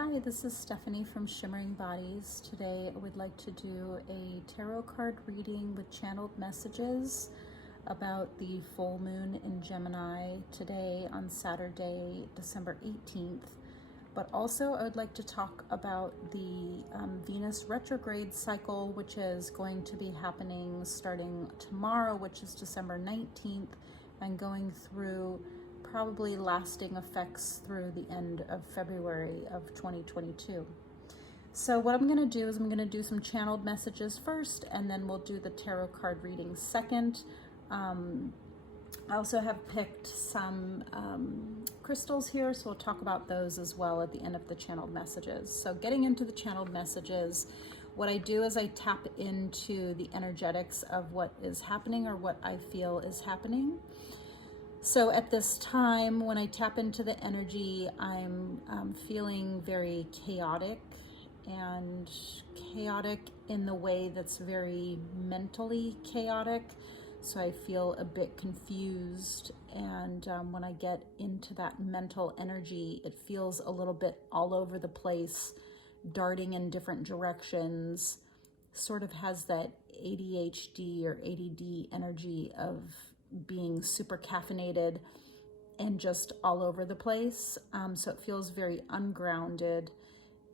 Hi, this is Stephanie from Shimmering Bodies. Today I would like to do a tarot card reading with channeled messages about the full moon in Gemini today on Saturday, December 18th. But also I would like to talk about the Venus Retrograde Cycle, which is going to be happening starting tomorrow, which is December 19th, and going through probably lasting effects through the end of February of 2022. So what I'm going to do is I'm going to do some channeled messages first, and then we'll do the tarot card reading second. I also have picked some crystals here, so we'll talk about those as well at the end of the channeled messages. So getting into the channeled messages, what I do is I tap into the energetics of what is happening or what I feel is happening. So at this time, when I tap into the energy, I'm feeling very chaotic, and chaotic in the way that's very mentally chaotic. So I feel a bit confused, and when I get into that mental energy, it feels a little bit all over the place, darting in different directions, sort of has that ADHD or ADD energy of being super caffeinated and just all over the place. So it feels very ungrounded,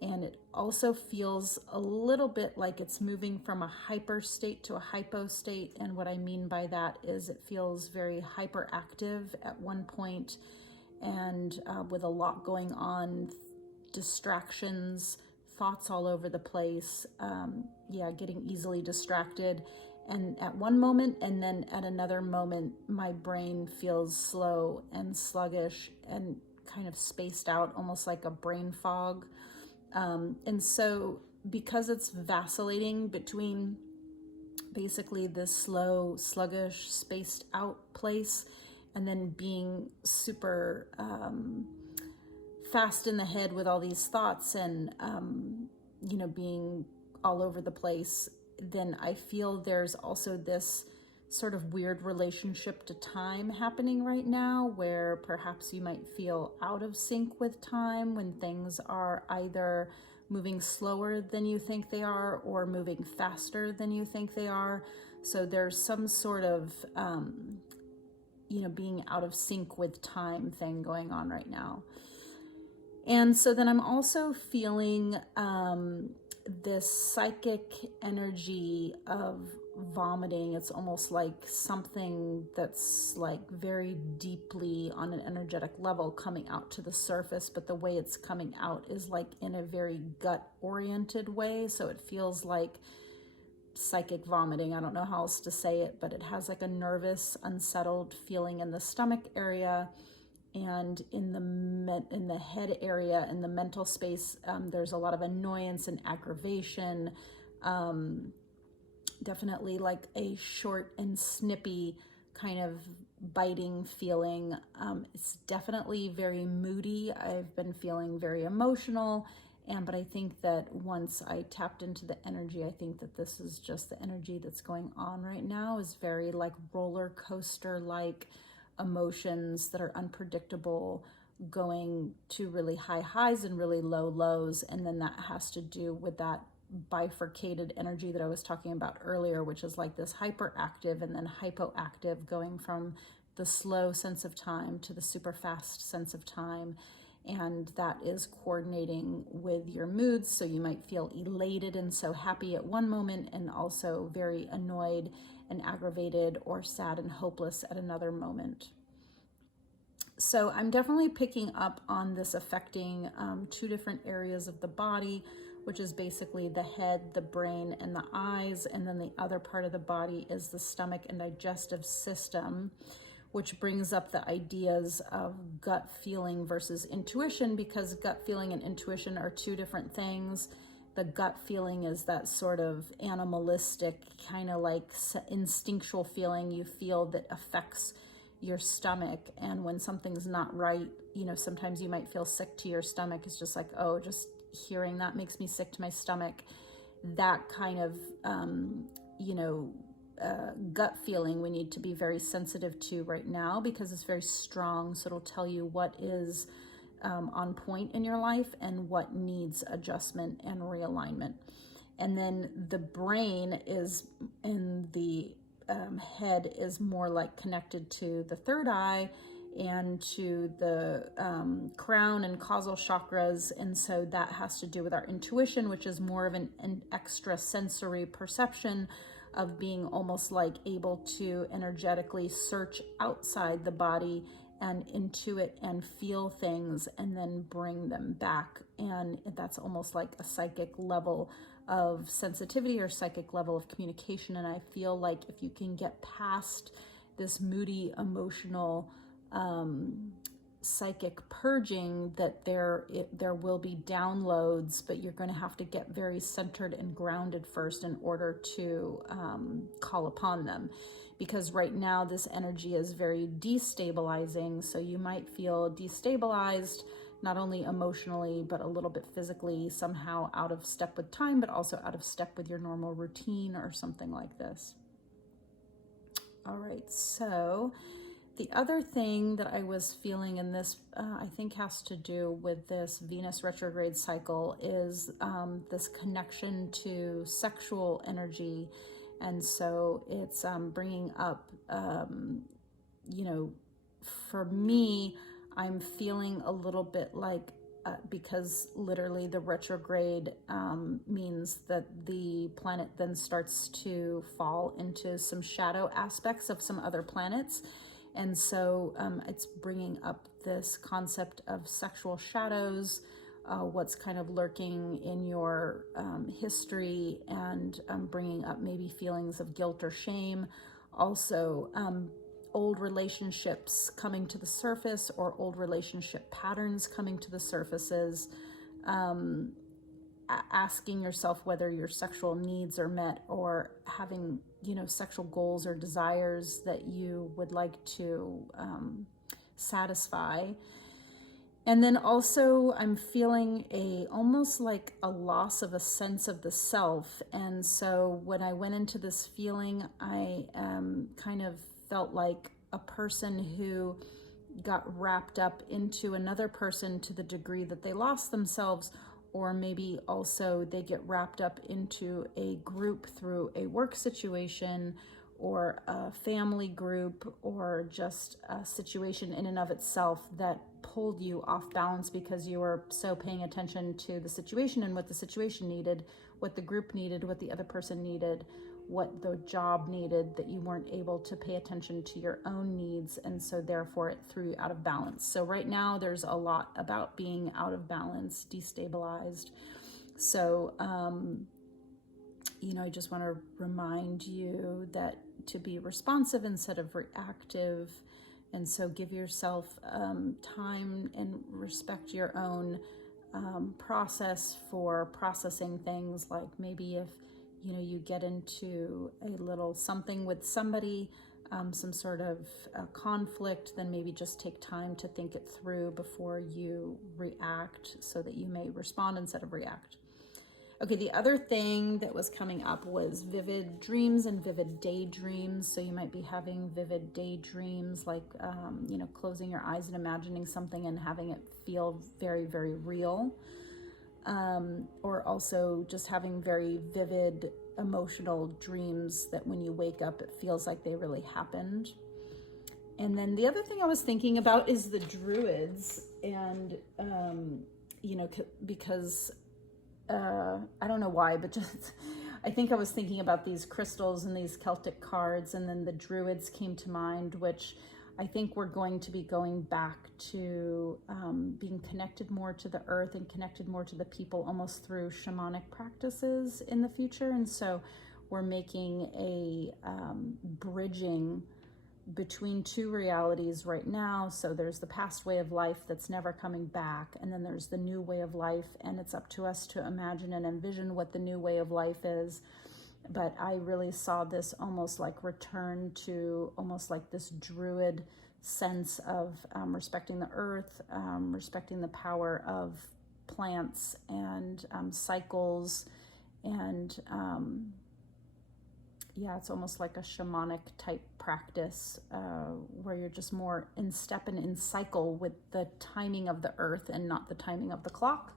and it also feels a little bit like it's moving from a hyper state to a hypo state. And what I mean by that is it feels very hyperactive at one point, and with a lot going on, distractions, thoughts all over the place. Getting easily distracted. And at one moment, and then at another moment, my brain feels slow and sluggish and kind of spaced out, almost like a brain fog. And so because it's vacillating between basically this slow, sluggish, spaced out place, and then being super fast in the head with all these thoughts and, being all over the place, then I feel there's also this sort of weird relationship to time happening right now, where perhaps you might feel out of sync with time when things are either moving slower than you think they are or moving faster than you think they are. So there's some sort of, being out of sync with time thing going on right now. And so then I'm also feeling this psychic energy of vomiting. It's almost like something that's like very deeply on an energetic level coming out to the surface, but the way it's coming out is like in a very gut-oriented way. So it feels like psychic vomiting. I don't know how else to say it, but it has like a nervous, unsettled feeling in the stomach area. And in the head area, in the mental space, there's a lot of annoyance and aggravation. Definitely like a short and snippy kind of biting feeling. It's definitely very moody. I've been feeling very emotional. But I think that once I tapped into the energy, I think that this is just the energy that's going on right now, is very like roller coaster like emotions that are unpredictable, going to really high highs and really low lows. And then that has to do with that bifurcated energy that I was talking about earlier, which is like this hyperactive and then hypoactive, going from the slow sense of time to the super fast sense of time. And that is coordinating with your moods. So you might feel elated and so happy at one moment, and also very annoyed and aggravated or sad and hopeless at another moment. So I'm definitely picking up on this affecting two different areas of the body, which is basically the head, the brain, and the eyes. And then the other part of the body is the stomach and digestive system, which brings up the ideas of gut feeling versus intuition, because gut feeling and intuition are two different things. The gut feeling is that sort of animalistic, kind of like instinctual feeling you feel that affects your stomach. And when something's not right, sometimes you might feel sick to your stomach. It's just like, oh, just hearing that makes me sick to my stomach. That kind of, gut feeling we need to be very sensitive to right now, because it's very strong. So it'll tell you what is on point in your life and what needs adjustment and realignment. And then the brain is in the head is more like connected to the third eye and to the crown and causal chakras. And so that has to do with our intuition, which is more of an extra sensory perception of being almost like able to energetically search outside the body and intuit and feel things and then bring them back. And that's almost like a psychic level of sensitivity or psychic level of communication. And I feel like if you can get past this moody, emotional, psychic purging, that there will be downloads, but you're going to have to get very centered and grounded first in order to call upon them. Because right now this energy is very destabilizing. So you might feel destabilized, not only emotionally, but a little bit physically, somehow out of step with time, but also out of step with your normal routine or something like this. All right, so the other thing that I was feeling in this, I think has to do with this Venus retrograde cycle is this connection to sexual energy. And so it's bringing up, for me, I'm feeling a little bit like, because literally the retrograde means that the planet then starts to fall into some shadow aspects of some other planets. And so it's bringing up this concept of sexual shadows, what's kind of lurking in your history, and bringing up maybe feelings of guilt or shame. Also, old relationships coming to the surface, or old relationship patterns coming to the surfaces. Asking yourself whether your sexual needs are met, or having, sexual goals or desires that you would like to satisfy. And then also I'm feeling almost like a loss of a sense of the self. And so when I went into this feeling, I kind of felt like a person who got wrapped up into another person to the degree that they lost themselves, or maybe also they get wrapped up into a group through a work situation or a family group, or just a situation in and of itself that pulled you off balance because you were so paying attention to the situation and what the situation needed, what the group needed, what the other person needed, what the job needed, that you weren't able to pay attention to your own needs. And so therefore it threw you out of balance. So right now there's a lot about being out of balance, destabilized. So, I just want to remind you that to be responsive instead of reactive. And so give yourself time and respect your own process for processing things. Like maybe if you get into a little something with somebody, some sort of conflict, then maybe just take time to think it through before you react, so that you may respond instead of react. Okay, the other thing that was coming up was vivid dreams and vivid daydreams. So you might be having vivid daydreams, like, closing your eyes and imagining something and having it feel very, very real. Or also just having very vivid emotional dreams that when you wake up, it feels like they really happened. And then the other thing I was thinking about is the Druids, and, because I don't know why, but just I think I was thinking about these crystals and these Celtic cards, and then the Druids came to mind, which I think we're going to be going back to being connected more to the earth and connected more to the people, almost through shamanic practices in the future. And so we're making a bridging between two realities right now. So there's the past way of life that's never coming back, and then there's the new way of life, and it's up to us to imagine and envision what the new way of life is. But I really saw this almost like return to almost like this Druid sense of respecting the earth, respecting the power of plants and cycles, and yeah, it's almost like a shamanic type practice where you're just more in step and in cycle with the timing of the earth and not the timing of the clock.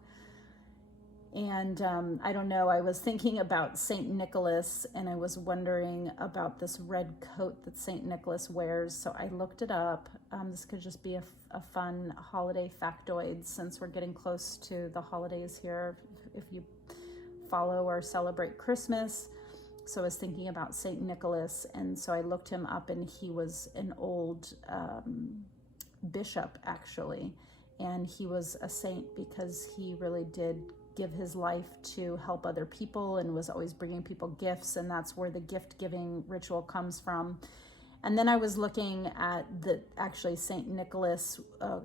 And I don't know, I was thinking about St. Nicholas, and I was wondering about this red coat that St. Nicholas wears. So I looked it up. This could just be a fun holiday factoid since we're getting close to the holidays here, if you follow or celebrate Christmas. So I was thinking about St. Nicholas, and so I looked him up, and he was an old bishop, actually. And he was a saint because he really did give his life to help other people and was always bringing people gifts, and that's where the gift giving ritual comes from. And then I was looking at actually St. Nicholas,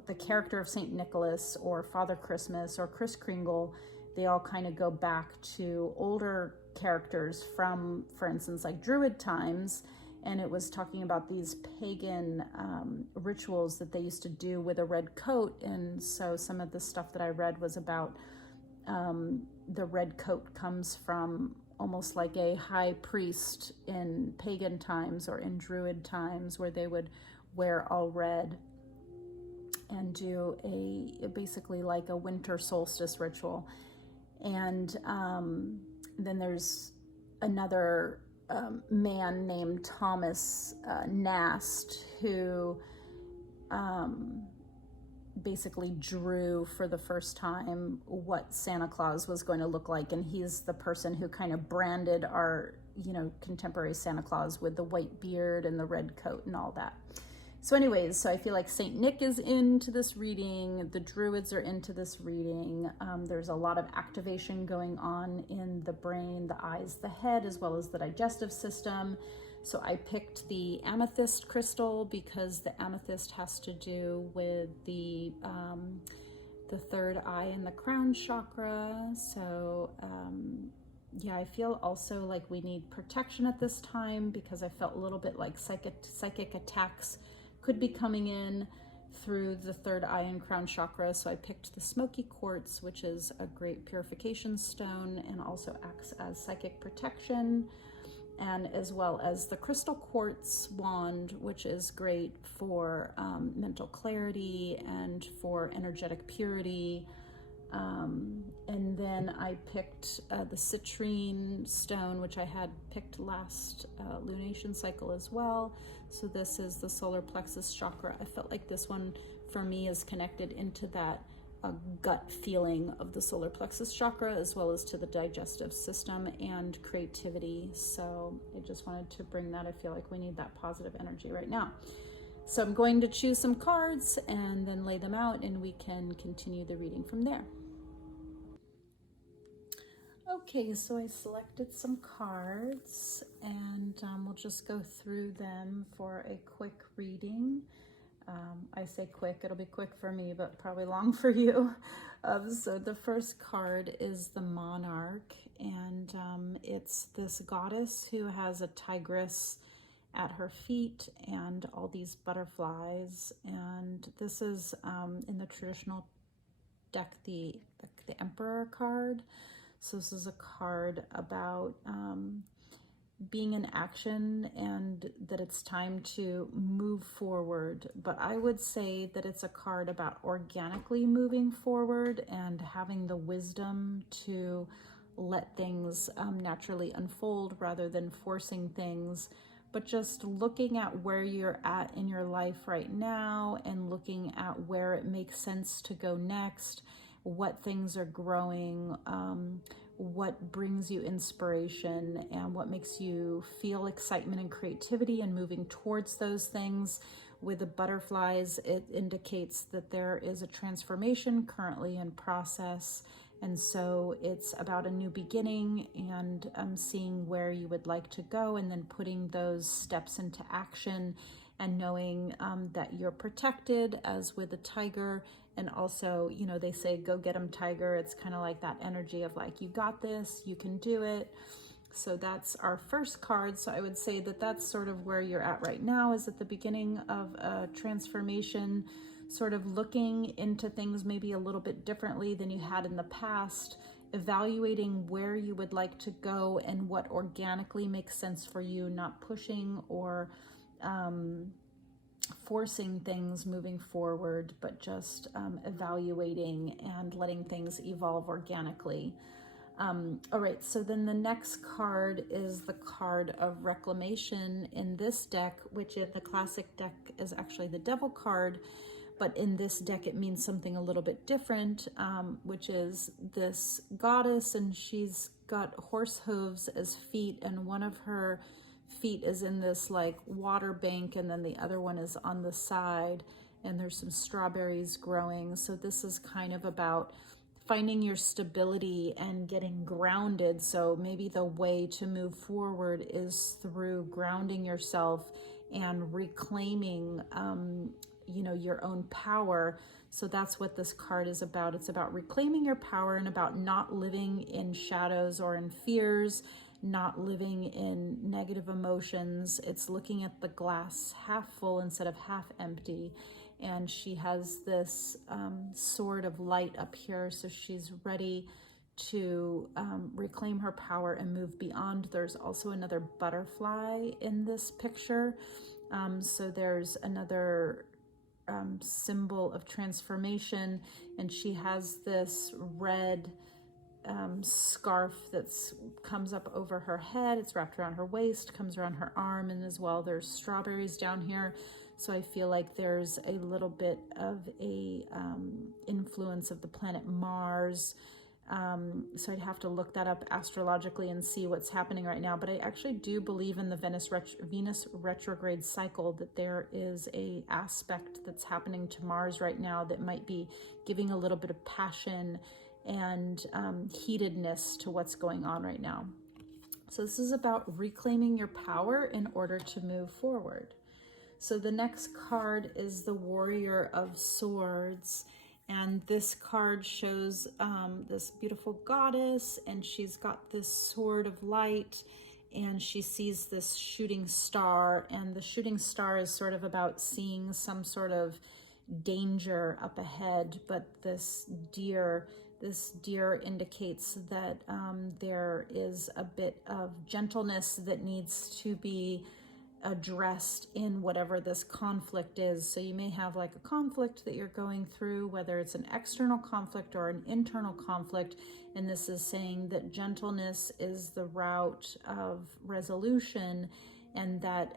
the character of St. Nicholas or Father Christmas or Kris Kringle. They all kind of go back to older characters from, for instance, like Druid times, and it was talking about these pagan rituals that they used to do with a red coat. And so some of the stuff that I read was about the red coat comes from almost like a high priest in pagan times or in Druid times, where they would wear all red and do basically like a winter solstice ritual. And then there's another man named Thomas Nast who basically drew for the first time what Santa Claus was going to look like, and he's the person who kind of branded our, contemporary Santa Claus with the white beard and the red coat and all that. So anyways, so I feel like Saint Nick is into this reading, the Druids are into this reading. There's a lot of activation going on in the brain, the eyes, the head, as well as the digestive system. So I picked the amethyst crystal because the amethyst has to do with the third eye and the crown chakra. So yeah, I feel also like we need protection at this time because I felt a little bit like psychic attacks could be coming in through the third eye and crown chakra. So I picked the smoky quartz, which is a great purification stone and also acts as psychic protection, and as well as the crystal quartz wand, which is great for mental clarity and for energetic purity. And then I picked the citrine stone, which I had picked last lunation cycle as well. So this is the solar plexus chakra. I felt like this one for me is connected into that gut feeling of the solar plexus chakra, as well as to the digestive system and creativity. So I just wanted to bring that. I feel like we need that positive energy right now. So I'm going to choose some cards and then lay them out, and we can continue the reading from there. Okay, so I selected some cards, and we'll just go through them for a quick reading. I say quick, it'll be quick for me, but probably long for you. So the first card is the Monarch, and it's this goddess who has a tigress at her feet and all these butterflies. And this is in the traditional deck, the Emperor card. So this is a card about being in action and that it's time to move forward. But I would say that it's a card about organically moving forward and having the wisdom to let things naturally unfold rather than forcing things, but just looking at where you're at in your life right now and looking at where it makes sense to go next, what things are growing, what brings you inspiration, and what makes you feel excitement and creativity and moving towards those things. With the butterflies, it indicates that there is a transformation currently in process. And so it's about a new beginning and seeing where you would like to go and then putting those steps into action and knowing that you're protected, as with a tiger. And also, they say, go get 'em, tiger. It's kind of like that energy of like, you got this, you can do it. So that's our first card. So I would say that that's sort of where you're at right now, is at the beginning of a transformation, sort of looking into things maybe a little bit differently than you had in the past, evaluating where you would like to go and what organically makes sense for you, not pushing or forcing things moving forward, but just evaluating and letting things evolve organically. All right, so then the next card is the card of reclamation in this deck, which in the classic deck is actually the Devil card, but in this deck it means something a little bit different, which is this goddess, and she's got horse hooves as feet, and one of her feet is in this like water bank, and then the other one is on the side, and there's some strawberries growing. So this is kind of about finding your stability and getting grounded. So maybe the way to move forward is through grounding yourself and reclaiming your own power. So that's what this card is about. It's about reclaiming your power and about not living in shadows or in fears, not living in negative emotions. It's looking at the glass half full instead of half empty. And she has this sword of light up here, so she's ready to reclaim her power and move beyond. There's also another butterfly in this picture. So there's another symbol of transformation, and she has this red scarf that's comes up over her head. It's wrapped around her waist, comes around her arm, and as well there's strawberries down here. So I feel like there's a little bit of a influence of the planet Mars. So I'd have to look that up astrologically and see what's happening right now. But I actually do believe in the Venus Retrograde Cycle, that there is a aspect that's happening to Mars right now that might be giving a little bit of passion and heatedness to what's going on right now. So this is about reclaiming your power in order to move forward. So the next card is the Warrior of Swords. And this card shows this beautiful goddess, and she's got this sword of light, and she sees this shooting star, and the shooting star is sort of about seeing some sort of danger up ahead. But this deer indicates that there is a bit of gentleness that needs to be addressed in whatever this conflict is. So you may have like a conflict that you're going through, whether it's an external conflict or an internal conflict, and this is saying that gentleness is the route of resolution, and that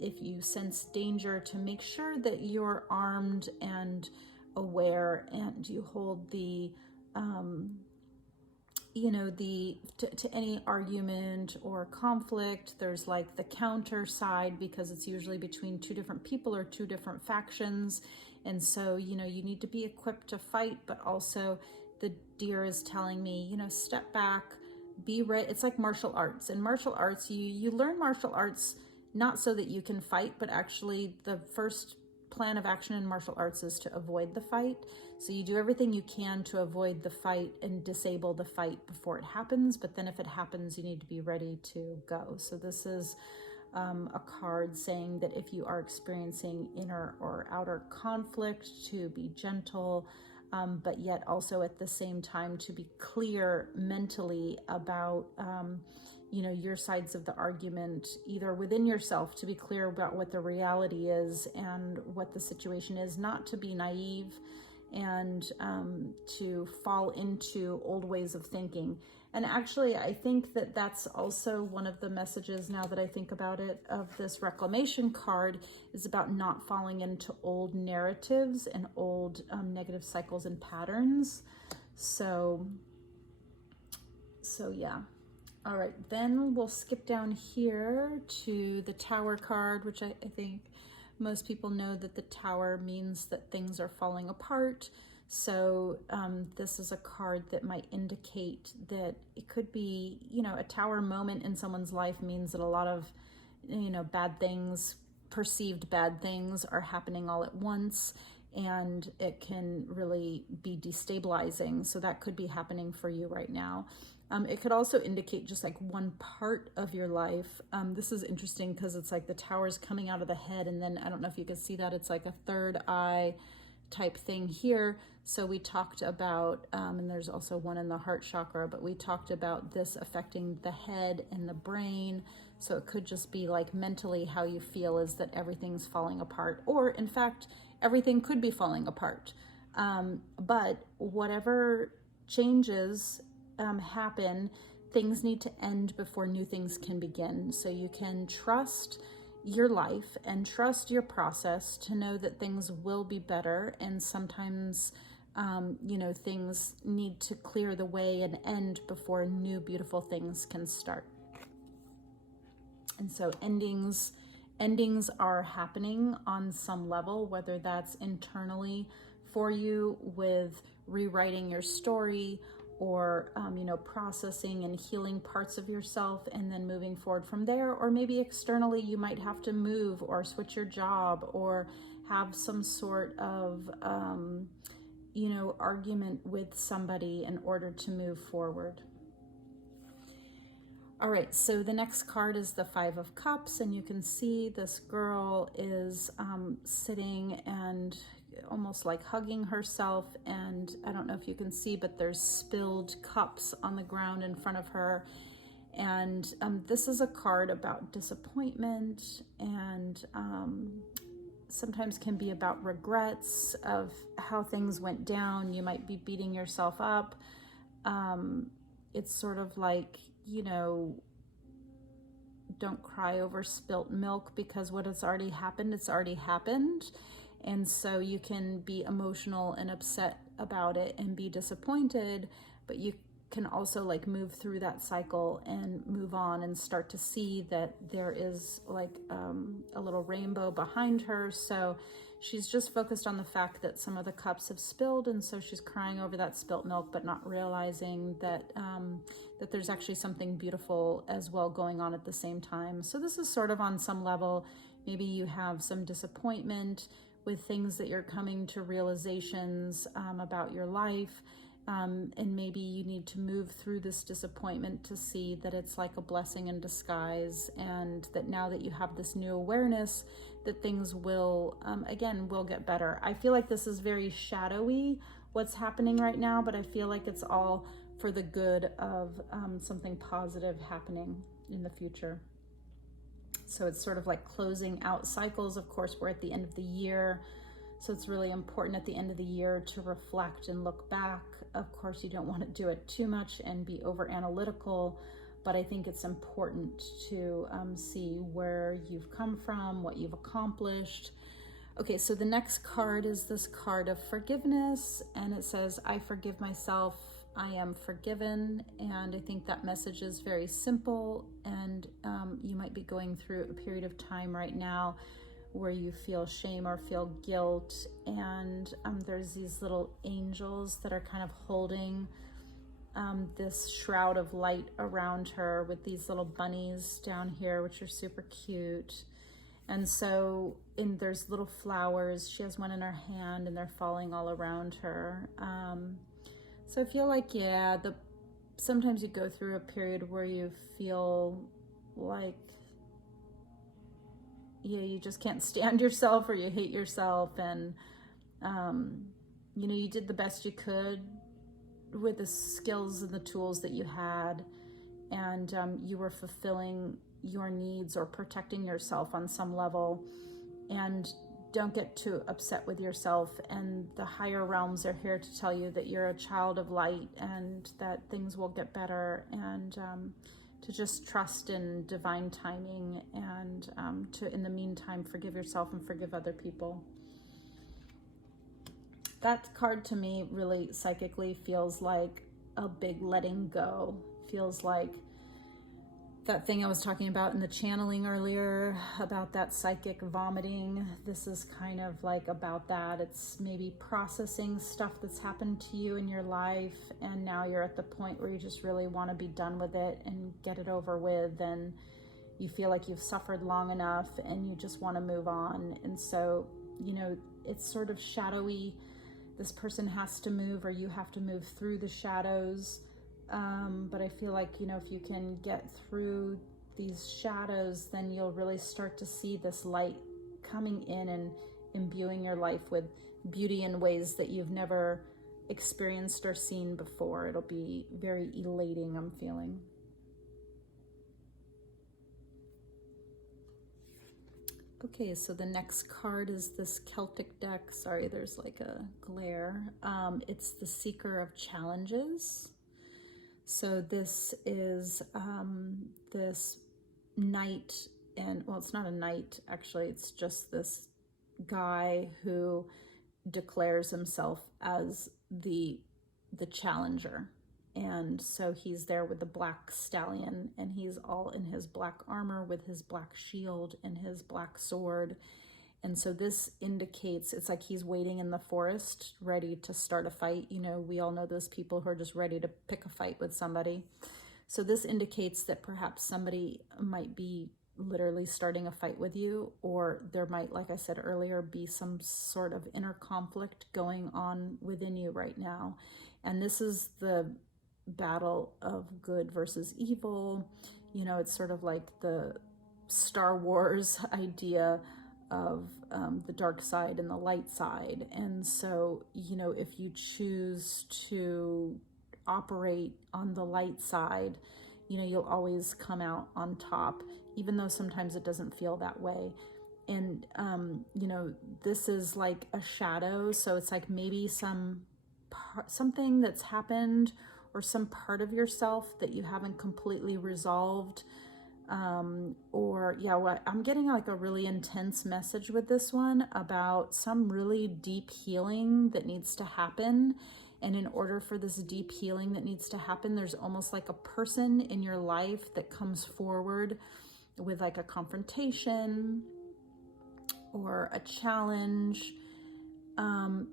if you sense danger, to make sure that you're armed and aware, and you hold the to any argument or conflict. There's like the counter side, because it's usually between two different people or two different factions. And so, you need to be equipped to fight, but also the deer is telling me, step back, be ready. It's like martial arts. In martial arts, you learn martial arts not so that you can fight, but actually the first plan of action in martial arts is to avoid the fight. So you do everything you can to avoid the fight and disable the fight before it happens. But then if it happens, you need to be ready to go. So this is a card saying that if you are experiencing inner or outer conflict, to be gentle, but yet also at the same time to be clear mentally about your sides of the argument, either within yourself, to be clear about what the reality is and what the situation is, not to be naive and to fall into old ways of thinking. And actually, I think that that's also one of the messages, now that I think about it, of this reclamation card, is about not falling into old narratives and old negative cycles and patterns. So yeah. All right, then we'll skip down here to the Tower card, which I think most people know that the Tower means that things are falling apart. So this is a card that might indicate that it could be, a Tower moment in someone's life means that a lot of, bad things, perceived bad things, are happening all at once, and it can really be destabilizing. So that could be happening for you right now. It could also indicate just like one part of your life. This is interesting because it's like the Tower's coming out of the head, and then I don't know if you can see that, it's like a third eye type thing here. So we talked about, and there's also one in the heart chakra, but we talked about this affecting the head and the brain. So it could just be like mentally how you feel is that everything's falling apart, or in fact, everything could be falling apart. But whatever changes happen, things need to end before new things can begin. So you can trust your life and trust your process to know that things will be better. And sometimes, things need to clear the way and end before new beautiful things can start. And so endings are happening on some level, whether that's internally for you with rewriting your story, or processing and healing parts of yourself and then moving forward from there. Or maybe externally you might have to move or switch your job or have some sort of argument with somebody in order to move forward. All right, so the next card is the Five of Cups, and you can see this girl is sitting and almost like hugging herself, and I don't know if you can see, but there's spilled cups on the ground in front of her. And this is a card about disappointment, and sometimes can be about regrets of how things went down. You might be beating yourself up. It's sort of like, don't cry over spilt milk, because what has already happened, it's already happened. And so you can be emotional and upset about it and be disappointed, but you can also like move through that cycle and move on and start to see that there is like a little rainbow behind her. So she's just focused on the fact that some of the cups have spilled, and so she's crying over that spilt milk, but not realizing that that there's actually something beautiful as well going on at the same time. So this is sort of on some level, maybe you have some disappointment with things that you're coming to realizations about your life. And maybe you need to move through this disappointment to see that it's like a blessing in disguise, and that now that you have this new awareness, that things will, will get better. I feel like this is very shadowy, what's happening right now, but I feel like it's all for the good of something positive happening in the future. So it's sort of like closing out cycles. Of course, we're at the end of the year, so it's really important at the end of the year to reflect and look back. Of course, you don't want to do it too much and be over analytical, but I think it's important to see where you've come from, what you've accomplished. Okay, so the next card is this card of forgiveness, and it says, I forgive myself, I am forgiven. And I think that message is very simple, and you might be going through a period of time right now where you feel shame or feel guilt, and there's these little angels that are kind of holding this shroud of light around her with these little bunnies down here, which are super cute. And so there's little flowers. She has one in her hand, and they're falling all around her. So I feel like, sometimes you go through a period where you feel like, you just can't stand yourself, or you hate yourself, and you did the best you could with the skills and the tools that you had, and you were fulfilling your needs or protecting yourself on some level. And don't get too upset with yourself, and the higher realms are here to tell you that you're a child of light and that things will get better, and to just trust in divine timing, and to, in the meantime, forgive yourself and forgive other people. That card to me really psychically feels like a big letting go. Feels like that thing I was talking about in the channeling earlier about that psychic vomiting. This is kind of like about that. It's maybe processing stuff that's happened to you in your life, and now you're at the point where you just really want to be done with it and get it over with, and you feel like you've suffered long enough and you just want to move on. And so, it's sort of shadowy. This person has to move, or you have to move through the shadows. But I feel like, if you can get through these shadows, then you'll really start to see this light coming in and imbuing your life with beauty in ways that you've never experienced or seen before. It'll be very elating, I'm feeling. Okay, so the next card is this Celtic deck. Sorry, there's like a glare. It's the Seeker of Challenges. So this is this knight, and well, it's not a knight, actually. It's just this guy who declares himself as the challenger. And so he's there with the black stallion, and he's all in his black armor with his black shield and his black sword. And so this indicates, it's like he's waiting in the forest, ready to start a fight. You know, we all know those people who are just ready to pick a fight with somebody. So this indicates that perhaps somebody might be literally starting a fight with you, or there might, like I said earlier, be some sort of inner conflict going on within you right now. And this is the battle of good versus evil. You know, it's sort of like the Star Wars idea of the dark side and the light side. And so, you know, if you choose to operate on the light side, you know, you'll always come out on top, even though sometimes it doesn't feel that way. And, you know, this is like a shadow. So it's like maybe something that's happened, or some part of yourself that you haven't completely resolved. Or yeah, what I'm getting like a really intense message with this one about some really deep healing that needs to happen. And in order for this deep healing that needs to happen, there's almost like a person in your life that comes forward with like a confrontation or a challenge.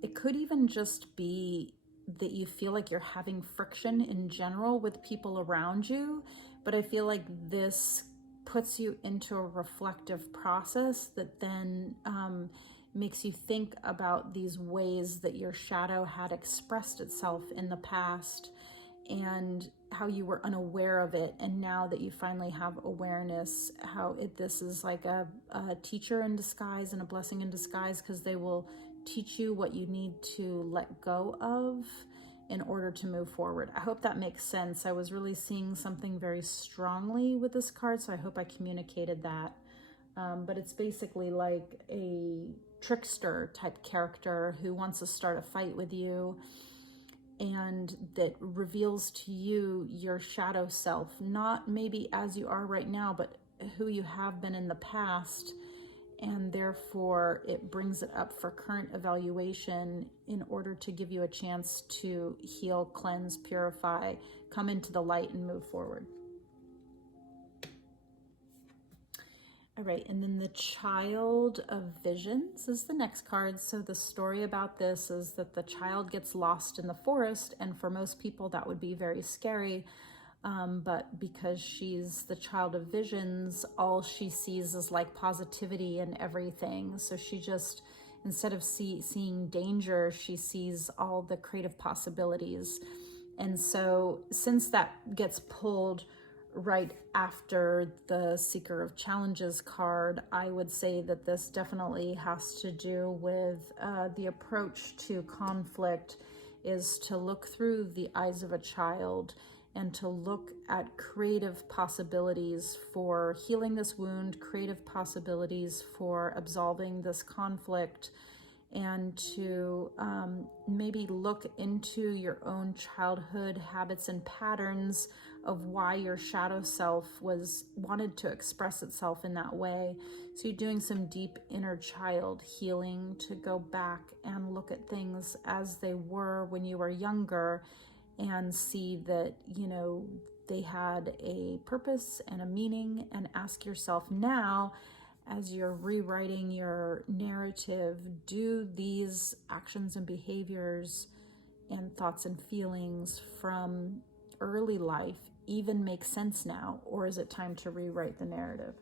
It could even just be that you feel like you're having friction in general with people around you. But I feel like this puts you into a reflective process that then makes you think about these ways that your shadow had expressed itself in the past and how you were unaware of it. And now that you finally have awareness, how this is like a teacher in disguise and a blessing in disguise, because they will teach you what you need to let go of in order to move forward. I hope that makes sense. I was really seeing something very strongly with this card, so I hope I communicated that. But it's basically like a trickster type character who wants to start a fight with you, and that reveals to you your shadow self, not maybe as you are right now, but who you have been in the past. And therefore it brings it up for current evaluation in order to give you a chance to heal, cleanse, purify, come into the light, and move forward. All right, and then the Child of Visions is the next card. So the story about this is that the child gets lost in the forest, and for most people that would be very scary. But because she's the Child of Visions, all she sees is like positivity and everything. So she just, instead of seeing danger, she sees all the creative possibilities. And so since that gets pulled right after the Seeker of Challenges card, I would say that this definitely has to do with the approach to conflict is to look through the eyes of a child and to look at creative possibilities for healing this wound, creative possibilities for absolving this conflict, and to maybe look into your own childhood habits and patterns of why your shadow self wanted to express itself in that way. So you're doing some deep inner child healing to go back and look at things as they were when you were younger, and see that, you know, they had a purpose and a meaning, and ask yourself now, as you're rewriting your narrative, do these actions and behaviors and thoughts and feelings from early life even make sense now, or is it time to rewrite the narrative?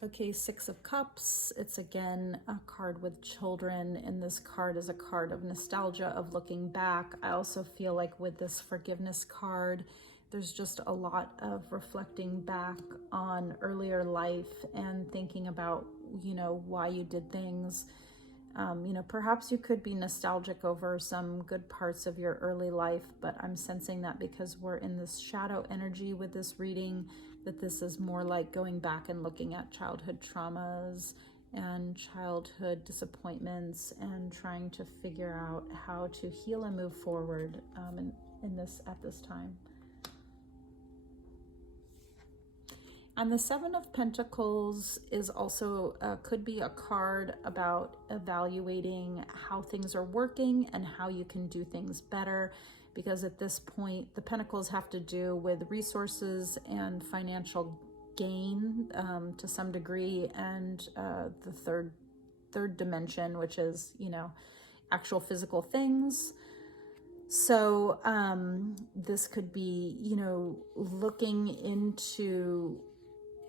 Okay, Six of Cups. It's again a card with children, and this card is a card of nostalgia, of looking back. I also feel like with this forgiveness card, there's just a lot of reflecting back on earlier life and thinking about you know, why you did things. You know, perhaps you could be nostalgic over some good parts of your early life, but I'm sensing that because we're in this shadow energy with this reading, that this is more like going back and looking at childhood traumas and childhood disappointments and trying to figure out how to heal and move forward at this time. And the Seven of Pentacles is also, could be a card about evaluating how things are working and how you can do things better. Because at this point, the Pentacles have to do with resources and financial gain to some degree. And the third dimension, which is, you know, actual physical things. So this could be, you know, looking into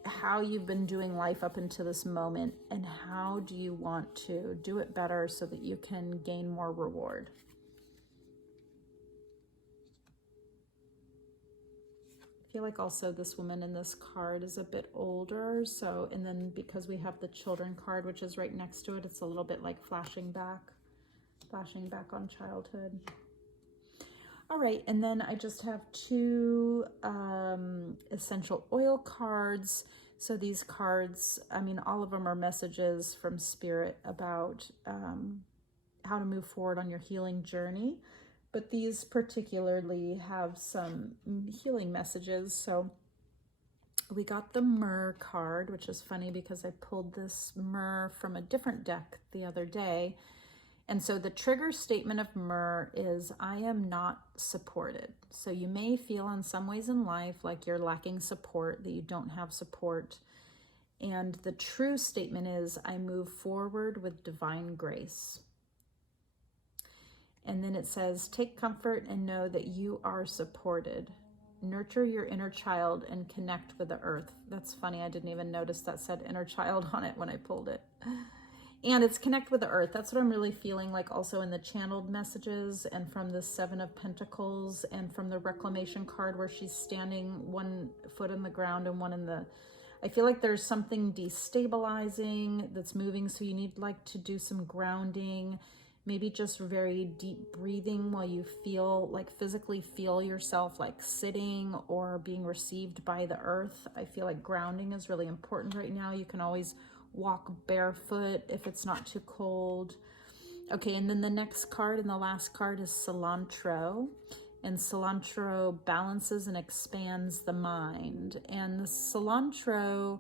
how you've been doing life up until this moment and how do you want to do it better so that you can gain more reward. I feel like also this woman in this card is a bit older. So, and then because we have the children card, which is right next to it, it's a little bit like flashing back on childhood. All right, and then I just have two essential oil cards. So these cards, I mean, all of them are messages from Spirit about how to move forward on your healing journey. But these particularly have some healing messages. So we got the Myrrh card, which is funny because I pulled this Myrrh from a different deck the other day. And so the trigger statement of Myrrh is, I am not supported. So you may feel in some ways in life like you're lacking support, that you don't have support. And the true statement is, I move forward with divine grace. And then it says, take comfort and know that you are supported. Nurture your inner child and connect with the earth. That's funny, I didn't even notice that said inner child on it when I pulled it. And it's connect with the earth. That's what I'm really feeling like also in the channeled messages and from the Seven of Pentacles and from the Reclamation card where she's standing one foot in the ground and one in the... I feel like there's something destabilizing that's moving. So you need like to do some grounding, maybe just very deep breathing while you feel like physically feel yourself like sitting or being received by the earth. I feel like grounding is really important right now. You can always walk barefoot if it's not too cold. Okay, and then the next card and the last card is cilantro. And cilantro balances and expands the mind. And the cilantro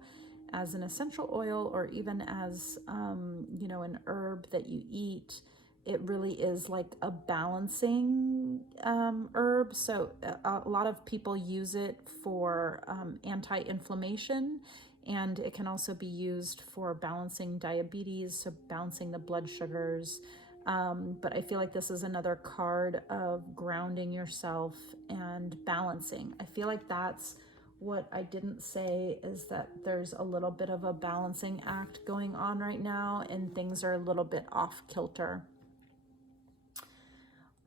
as an essential oil or even as, you know, an herb that you eat, it really is like a balancing herb. So a lot of people use it for anti-inflammation. And it can also be used for balancing diabetes, so balancing the blood sugars. But I feel like this is another card of grounding yourself and balancing. I feel like that's what I didn't say, is that there's a little bit of a balancing act going on right now and things are a little bit off kilter.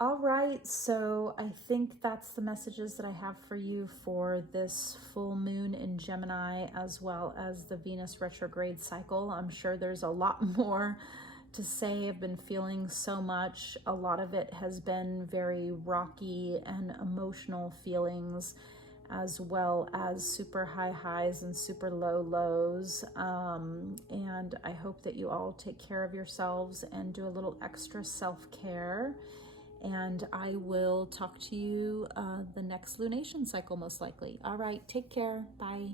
All right, so I think that's the messages that I have for you for this full moon in Gemini, as well as the Venus Retrograde Cycle. I'm sure there's a lot more to say. I've been feeling so much. A lot of it has been very rocky and emotional feelings, as well as super high highs and super low lows. And I hope that you all take care of yourselves and do a little extra self-care. And I will talk to you the next lunation cycle, most likely. All right, take care. Bye.